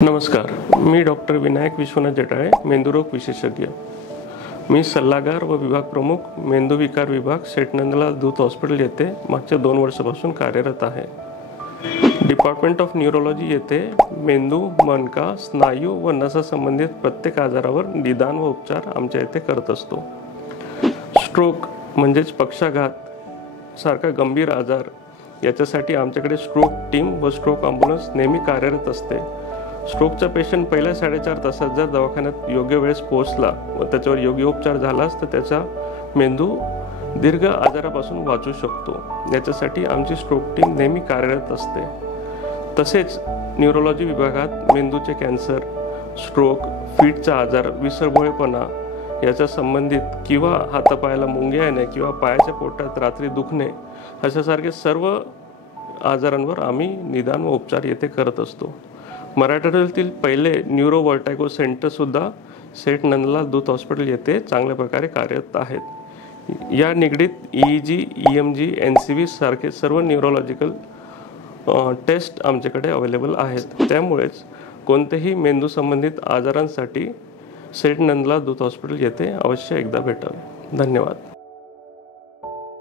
नमस्कार, मी डॉक्टर विनायक विश्वनाथ जटाळे, मेंदुरोग विशेषज्ञ. मी सल्लागार व विभाग प्रमुख, मेंदुविकार विभाग, सेठ नंदलाल दूत हॉस्पिटल येथे मागच्या 2 वर्षापासून कार्यरत आहे. डिपार्टमेंट ऑफ न्यूरोलॉजी येथे मेंदू, मणका, स्नायू व नसा संबंधित प्रत्येक आजारावर निदान व उपचार आमच्या येथे करत असतो. स्ट्रोक म्हणजेच पक्षाघात सारखा गंभीर आजार याच्यासाठी आमच्याकडे स्ट्रोक टीम व स्ट्रोक ॲम्ब्युलन्स नेहमी कार्यरत असते. स्ट्रोकचा पेशंट पहिल्या 4.5 तासात जर दवाखान्यात योग्य वेळेस पोहोचला व त्याच्यावर योग्य उपचार झालाच तर त्याचा मेंदू दीर्घ आजारापासून वाचू शकतो. याच्यासाठी आमची स्ट्रोक टीम नेहमी कार्यरत असते. तसेच न्यूरोलॉजी विभागात मेंदूचे कॅन्सर, स्ट्रोक, फिटचा आजार, विसरभोळेपणा याच्या संबंधित किंवा हातापायाला मुंग्या येणे किंवा पायाच्या पोटात रात्री दुखणे अशासारखे सर्व आजारांवर आम्ही निदान व उपचार येथे करत असतो. मराठवाड्यातील पहिले न्यूरो वर्टायगो सेंटरसुद्धा सेठ नंदलाल दूत हॉस्पिटल येथे चांगल्या प्रकारे कार्यरत आहेत. या निगडीत EEG, EMG, NCV सारखे सर्व न्यूरोलॉजिकल टेस्ट आमच्याकडे अवेलेबल आहेत. त्यामुळेच कोणत्याही मेंदू संबंधित आजारांसाठी सेठ नंदलाल दूत हॉस्पिटल येथे अवश्य एकदा भेटावे. धन्यवाद.